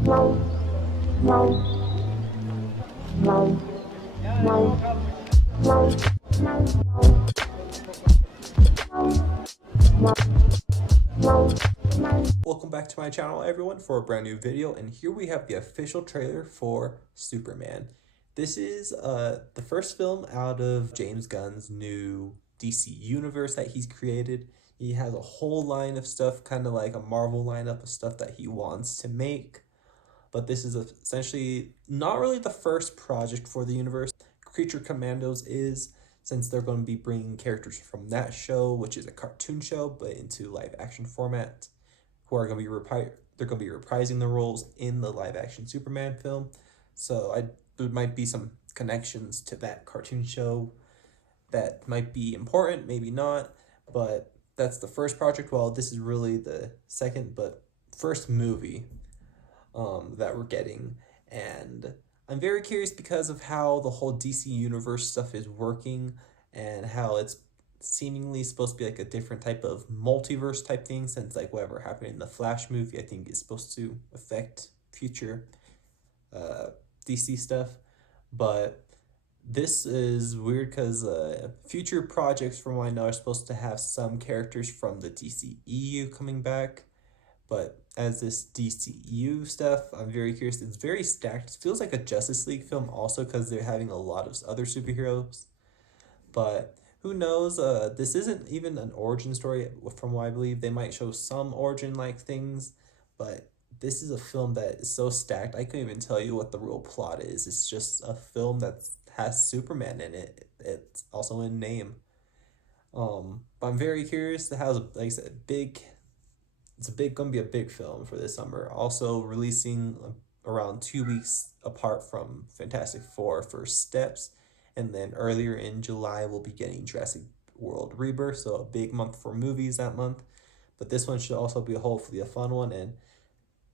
Welcome back to my channel, everyone, for a brand new video, and here we have the official trailer for Superman. This is the first film out of James Gunn's new DC universe that he's created. He has a whole line of stuff, kind of like a Marvel lineup of stuff that he wants to make, but this is essentially not really the first project for the universe. Creature Commandos is, since they're going to be bringing characters from that show, which is a cartoon show, but into live action format, who are going to be they're going to be reprising the roles in the live action Superman film. So there might be some connections to that cartoon show that might be important, maybe not, but that's the first project. Well, this is really the second, but first movie that we're getting, and I'm very curious because of how the whole DC universe stuff is working and how it's seemingly supposed to be like a different type of multiverse type thing, since like whatever happened in the Flash movie I think is supposed to affect future DC stuff. But this is weird because future projects, from what I know, are supposed to have some characters from the DCEU coming back. But as this DCU stuff, I'm very curious. It's very stacked. It feels like a Justice League film also because they're having a lot of other superheroes. But who knows? This isn't even an origin story from what I believe. They might show some origin-like things, but this is a film that is so stacked, I couldn't even tell you what the real plot is. It's just a film that has Superman in it. It's also in name. But I'm very curious. It has, like I said, gonna be a big film for this summer. Also releasing around 2 weeks apart from Fantastic Four First Steps, and then earlier in July we'll be getting Jurassic World Rebirth, so a big month for movies that month. But this one should also be hopefully a fun one and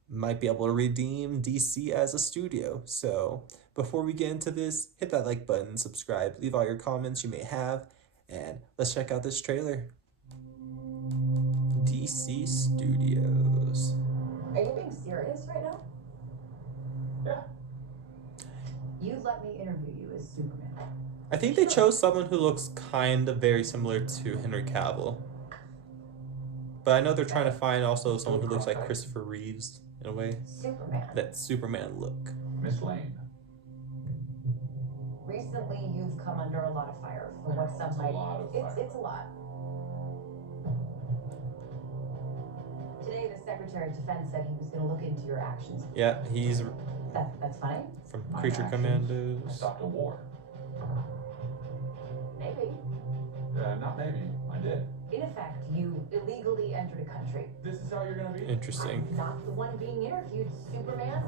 might be able to redeem DC as a studio. So before we get into this, hit that like button, subscribe, leave all your comments you may have, and let's check out this trailer. DC Studios. Are you being serious right now? Yeah. You let me interview you as Superman. I think they chose someone who looks kind of very similar to Henry Cavill. But I know they're trying to find also someone who looks like Christopher Reeves in a way. Superman. That Superman look. Miss Lane. Recently, you've come under a lot of fire for what some might. It's a lot. Today, the Secretary of Defense said he was going to look into your actions. Yeah, he's That's funny. from Creature Commandos. I stopped a war. Maybe. Not maybe. I did. In effect, you illegally entered a country. This is how you're gonna be? Interesting. I'm not the one being interviewed, Superman.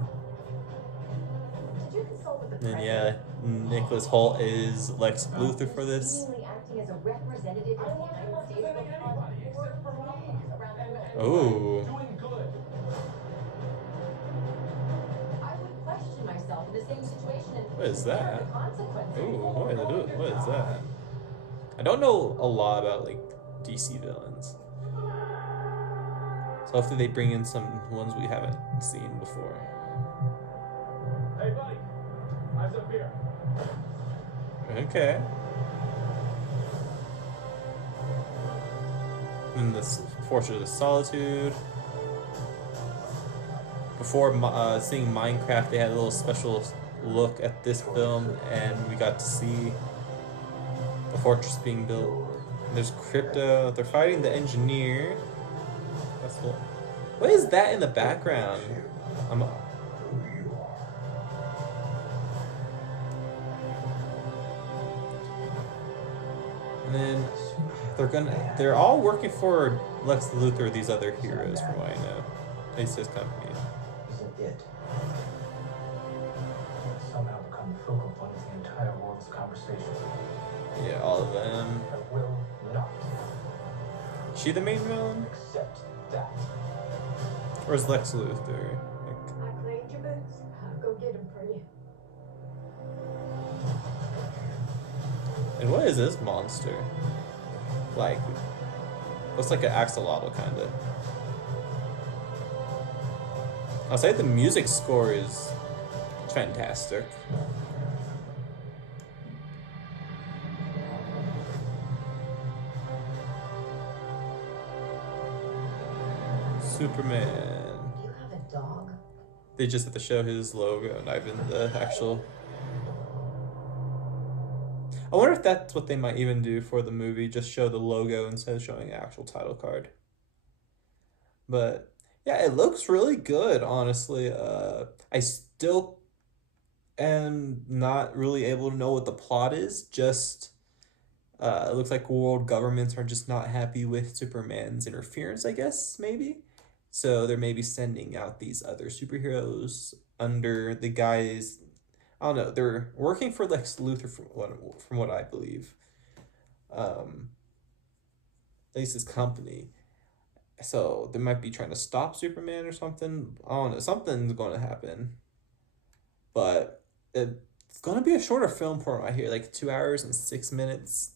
Did you consult with the And president? yeah, Nicholas Hoult is Lex Luthor for this. Seemingly acting as a representative of the United States Anybody except for me. around the world. Oh. Doing good. I would question myself in the same situation and What is that? the consequences. Ooh, what is that? I don't know a lot about like DC villains. So hopefully they bring in some ones we haven't seen before. Hey, buddy. Eyes up here. Okay. And this Fortress of the Solitude. Before seeing Minecraft, they had a little special look at this film, and we got to see the fortress being built. And there's Crypto. They're fighting the engineer. That's cool. What is that in the background? And then they're all working for Lex Luthor, these other heroes, from what I know. At least his company. Isn't it? It's somehow become the focal point of the entire world's conversation. Yeah, all of them. I will not She the main villain? accept that. Or is Lex Luthor? I cleaned your boots. I'll go get them for you. And what is this monster? Like, looks like an axolotl, kinda. I'll say the music score is fantastic. Superman. Do you have a dog? They just have to show his logo, not even the actual. I wonder if that's what they might even do for the movie, just show the logo instead of showing an actual title card. But yeah, it looks really good, honestly. I still am not really able to know what the plot is. Just it looks like world governments are just not happy with Superman's interference, I guess, maybe. So they're maybe sending out these other superheroes under the guise. I don't know. They're working for Lex Luthor from what I believe. At least his company. So they might be trying to stop Superman or something. I don't know. Something's going to happen. But it's going to be a shorter film format here, like 2 hours and 6 minutes.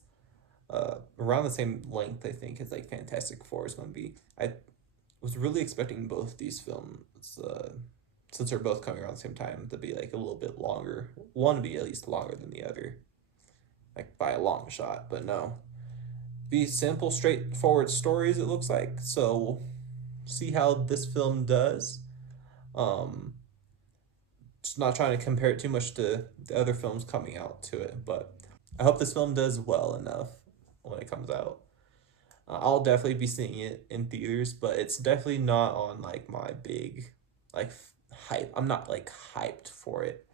Around the same length, I think, as like Fantastic Four is going to be. I was really expecting both these films, since they're both coming around the same time, to be like a little bit longer. One to be at least longer than the other, like by a long shot. But no, be simple, straightforward stories. It looks like. So we'll see how this film does. Just not trying to compare it too much to the other films coming out to it, but I hope this film does well enough when it comes out. I'll definitely be seeing it in theaters, but it's definitely not on like my big like hype. I'm not like hyped for it.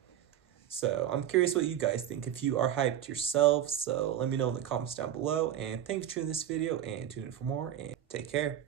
So I'm curious what you guys think, if you are hyped yourselves. So let me know in the comments down below. And thanks for tuning this video, and tune in for more, and take care.